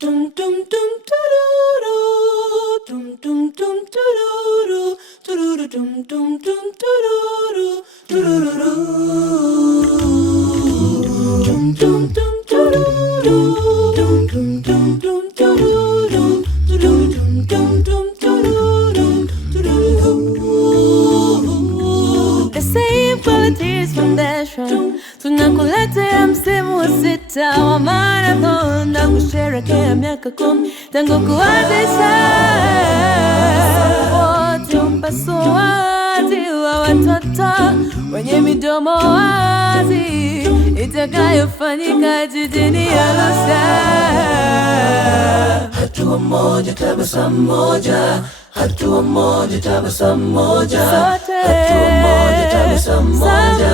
Dum dum dum tururu, dum dum dum tururu, tururu dum dum dum tururu, tururu. Dum dum dum tururu, dum dum dum dum tururu, tururu dum dum dum tururu, tururu. The same qualities foundation. Tunakuletea msimu wa sita wa marathon na kusherehekea miaka 10 tangu kuanzisha wote upasuaji wa watoto wenye midomo wazi itakayofanyika jijini Arusha. Hatua moja tabasamu moja, hatua moja tabasamu moja, hatua moja tabasamu moja,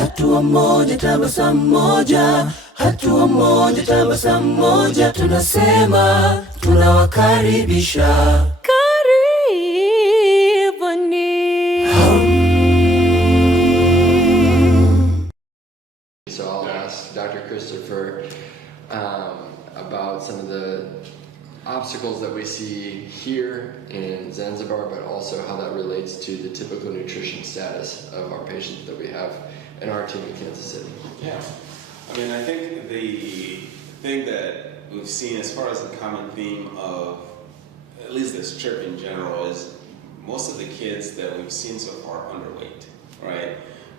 hatua moja tabasamu moja, hatua moja tabasamu moja. Tunasema tunawakaribisha, karibuni. So I'll ask Dr. Christopher about some of the obstacles that we see here in Zanzibar, but also how that relates to the typical nutrition status of our patients that we have in our team in Kansas City. Yeah, I mean, I think the thing that we've seen as far as the common theme of at least this trip in general is most of the kids that we've seen so far are underweight, right?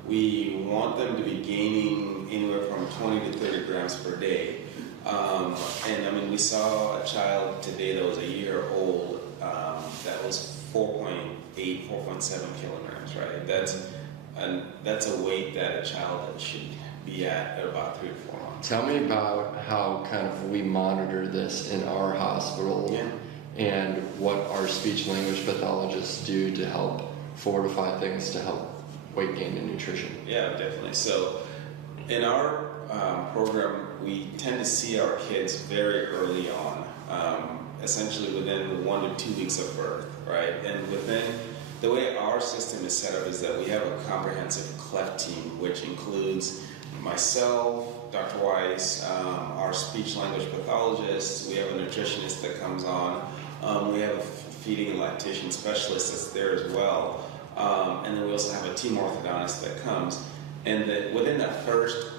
We want them to be gaining anywhere from 20 to 30 grams per day. And I mean, we saw a child today that was a year old that was 4.8, 4.7 kilograms, right? That's a weight that a child should be at about 3 to 4 months. Tell me about how kind of we monitor this in our hospital, yeah, and what our speech language pathologists do to help fortify things to help weight gain and nutrition. Yeah, definitely. So in our program, we tend to see our kids very early on, essentially within 1 to 2 weeks of birth, right? And within the way our system is set up is that we have a comprehensive Cleft team, which includes myself, Dr. Weiss, our speech language pathologist. We have a nutritionist that comes on. We have a feeding and lactation specialist that's there as well. And then we also have a team orthodontist that comes. And that within that first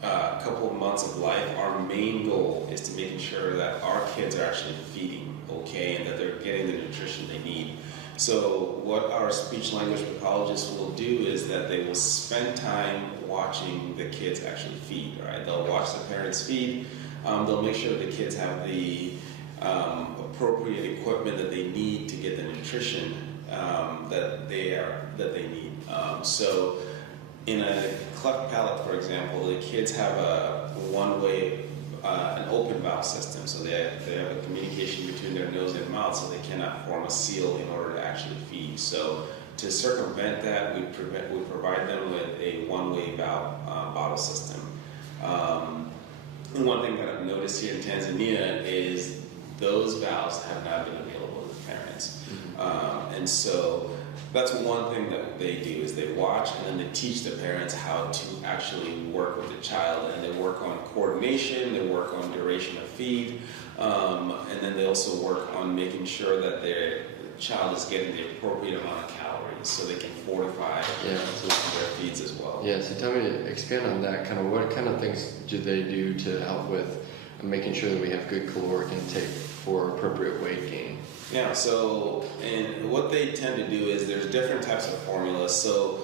couple of months of life, our main goal is to making sure that our kids are actually feeding okay and that they're getting the nutrition they need. So what our speech language pathologists will do is that they will spend time watching the kids actually feed, right? They'll watch the parents feed. They'll make sure the kids have the appropriate equipment that they need to get the nutrition that they need. So in a cleft palate, for example, the kids have a one-way, an open valve system, so they have a communication between their nose and mouth, so they cannot form a seal in order to actually feed. So to circumvent that, we provide them with a one-way valve bottle system. And one thing that I've noticed here in Tanzania is those valves have not been available to the parents. And so that's one thing that they do is they watch and then they teach the parents how to actually work with the child, and they work on coordination, they work on duration of feed, and then they also work on making sure that their child is getting the appropriate amount of calories so they can fortify their feeds as well. Yeah, so tell me, expand on that, kind of what kind of things do they do to help with making sure that we have good caloric intake for appropriate weight gain? Yeah, so and what they tend to do is there's different types of formulas. So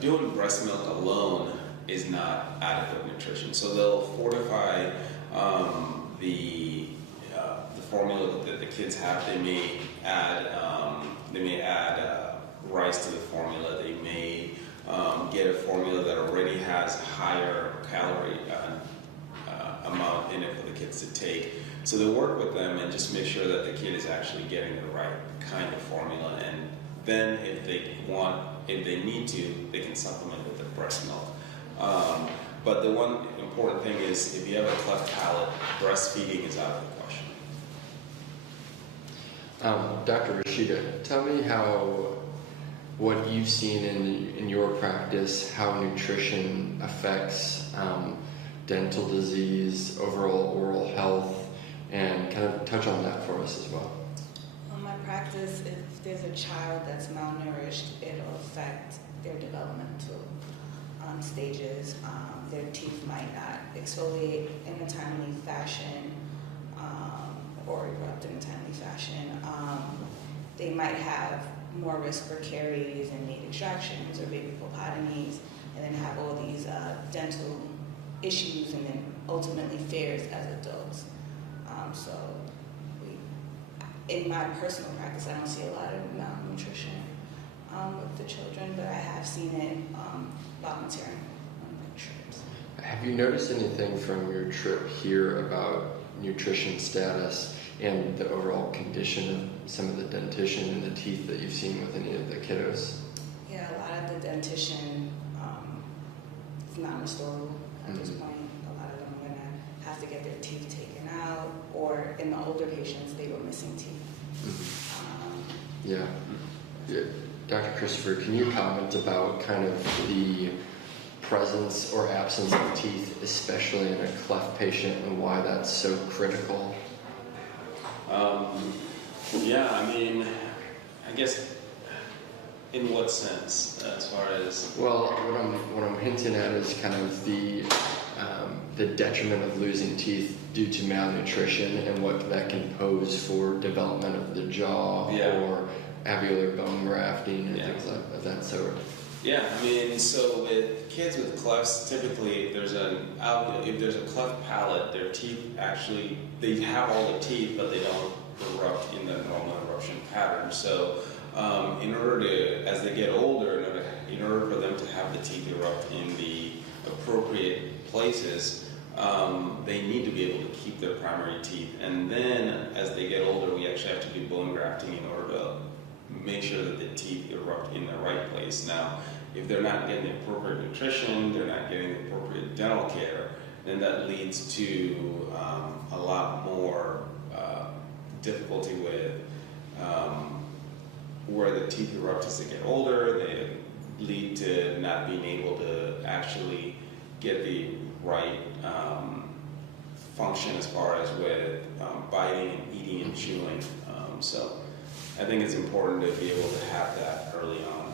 doing breast milk alone is not adequate nutrition. So they'll fortify the formula that the kids have. They may add rice to the formula. They may get a formula that already has higher calorie amount in it for the kids to take. So they work with them and just make sure that the kid is actually getting the right kind of formula. And then if they need to, they can supplement with the breast milk. But the one important thing is if you have a cleft palate, breastfeeding is out of the question. Dr. Rashida, tell me what you've seen in your practice, how nutrition affects dental disease, overall oral health, and kind of touch on that for us as well. On my practice, if there's a child that's malnourished, it'll affect their developmental stages. Their teeth might not exfoliate in a timely fashion or erupt in a timely fashion. They might have more risk for caries and need extractions or baby pulpotomies, and then have all these dental issues, and then ultimately fares as adults. So in my personal practice, I don't see a lot of malnutrition with the children, but I have seen it volunteering on my trips. Have you noticed anything from your trip here about nutrition status and the overall condition of some of the dentition and the teeth that you've seen with any of the kiddos? Yeah, a lot of the dentition is non-restorable at this point. A lot of them are going to have to get their teeth taken out, or in the older patients, they were missing teeth. Yeah. Dr. Christopher, can you comment about kind of the presence or absence of teeth, especially in a cleft patient, and why that's so critical? Yeah, I mean, I guess in what sense, as far as? Well, what I'm hinting at is kind of the detriment of losing teeth due to malnutrition and what that can pose for development of the jaw or alveolar bone grafting and things like that sort. Yeah, I mean, so with kids with clefts, typically if there's a cleft palate, their teeth actually, they have all the teeth, but they don't erupt in the normal eruption pattern. So in order to, as they get older, in order for them to have the teeth erupt in the appropriate places, they need to be able to keep their primary teeth. And then as they get older, we actually have to do bone grafting in order to make sure that the teeth erupt in the right place. Now, if they're not getting the appropriate nutrition, they're not getting the appropriate dental care, then that leads to a lot more difficulty with where the teeth erupt as they get older. They lead to not being able to actually get the right function as far as with biting and eating and chewing. So I think it's important to be able to have that early on.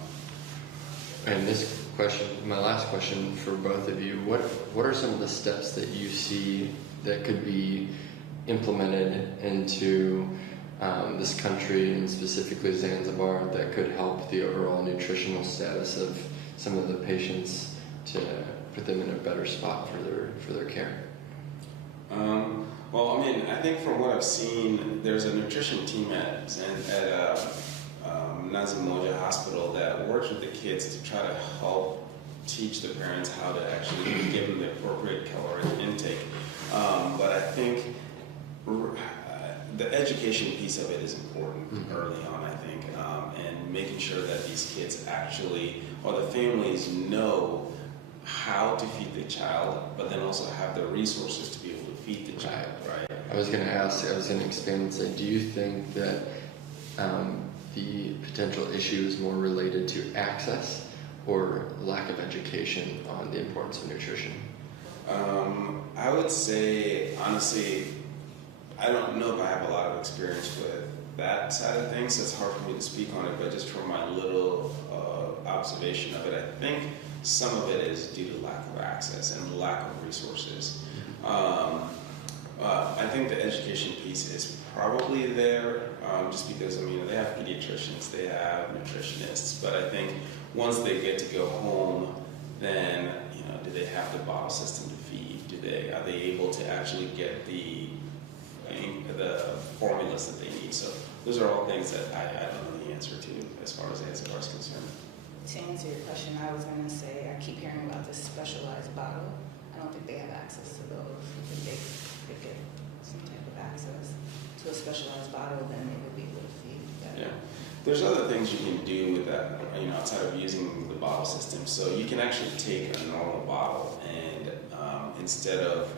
And this question, my last question for both of you, what are some of the steps that you see that could be implemented into this country, and specifically Zanzibar, that could help the overall nutritional status of some of the patients to put them in a better spot for their care? Well, I mean, I think from what I've seen, there's a nutrition team at Zanzibar Hospital that works with the kids to try to help teach the parents how to actually give them the appropriate caloric intake. But I think the education piece of it is important early on, I think, and making sure that these kids actually, or the families, know how to feed the child, but then also have the resources to be able to feed the child, right? I was going to expand and say, do you think that the potential issue is more related to access or lack of education on the importance of nutrition? I would say, honestly, I don't know if I have a lot of experience with that side of things, so it's hard for me to speak on it, but just from my little observation of it, I think some of it is due to lack of access and lack of resources. I think the education piece is probably there, just because, I mean, they have pediatricians, they have nutritionists, but I think once they get to go home, then, do they have the bottle system to feed? Are they able to actually get the formulas that they need? So those are all things that I don't know the answer to as far as Zanzibar is concerned. To answer your question, I was going to say, I keep hearing about this specialized bottle. I don't think they have access to those. If they get some type of access to a specialized bottle, then they would be able to feed better. Yeah. There's other things you can do with that, outside of using the bottle system. So you can actually take a normal bottle and instead of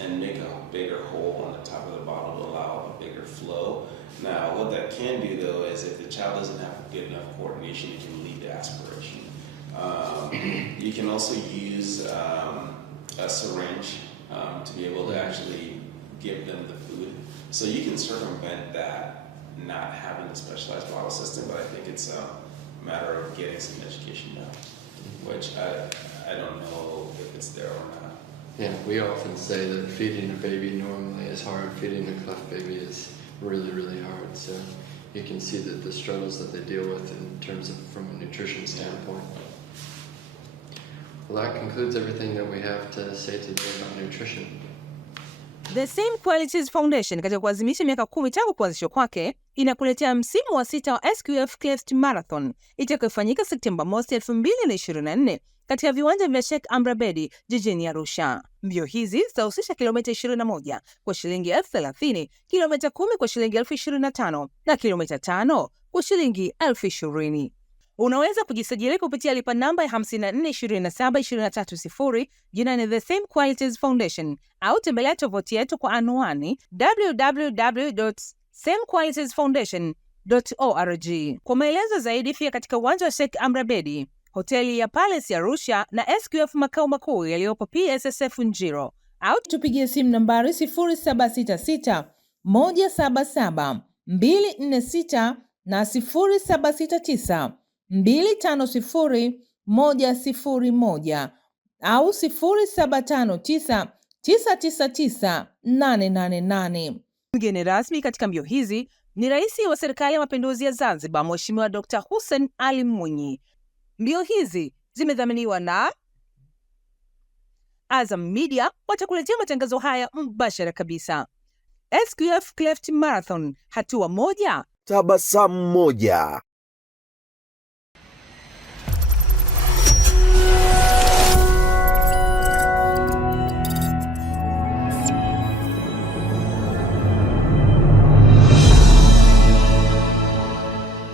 and make a bigger hole on the top of the bottle to allow a bigger flow. Now, what that can do, though, is if the child doesn't have good enough coordination, it can lead to aspiration. You can also use a syringe to be able to actually give them the food. So you can circumvent that, not having a specialized bottle system, but I think it's a matter of getting some education done, which I don't know if it's there or not. Yeah, we often say that feeding a baby normally is hard. Feeding a cleft baby is really, really hard. So you can see that the struggles that they deal with in terms of from a nutrition standpoint. Well, that concludes everything that we have to say today about nutrition. The Same Qualities Foundation katika kuadhimisha miaka 10 tangu kuanzishwa kwake inakuletea msimu wa 6 wa SQF Clefts Marathon itakayofanyika Septemba 1, 2024 katika viwanja vya Sheikh Amri Abeid jijini Arusha. Mbio hizi zitahusisha kilomita 21 kwa shilingi 30,000, kilomita 10 kwa shilingi 25,000 na kilomita 5 kwa shilingi 20,000. Unaweza kujisajili kupitia lipa namba ya 54272330 jina ni The Same Qualities Foundation au tembelea tovuti yetu kwa anwani www.samequalitiesfoundation.org. Kwa maelezo zaidi fika katika uwanja wa Sheikh Amri Abeid, hoteli ya Palace ya Arusha na SQF makao makuu yaliyopo PSSF Njiro, au tupigie simu nambari 0766 177 246 na 0769 250-101 au 0759-999-888. Mgeni rasmi katika mbio hizi ni Rais wa Serikali ya Mapinduzi ya Zanzibar, Mheshimiwa Dr. Hussein Ali Mwinyi. Mbio hizi zimedhaminiwa na Azam Media, watakuletea matangazo haya mbashara kabisa. SQF Clefts Marathon, hatua moja, tabasamu moja.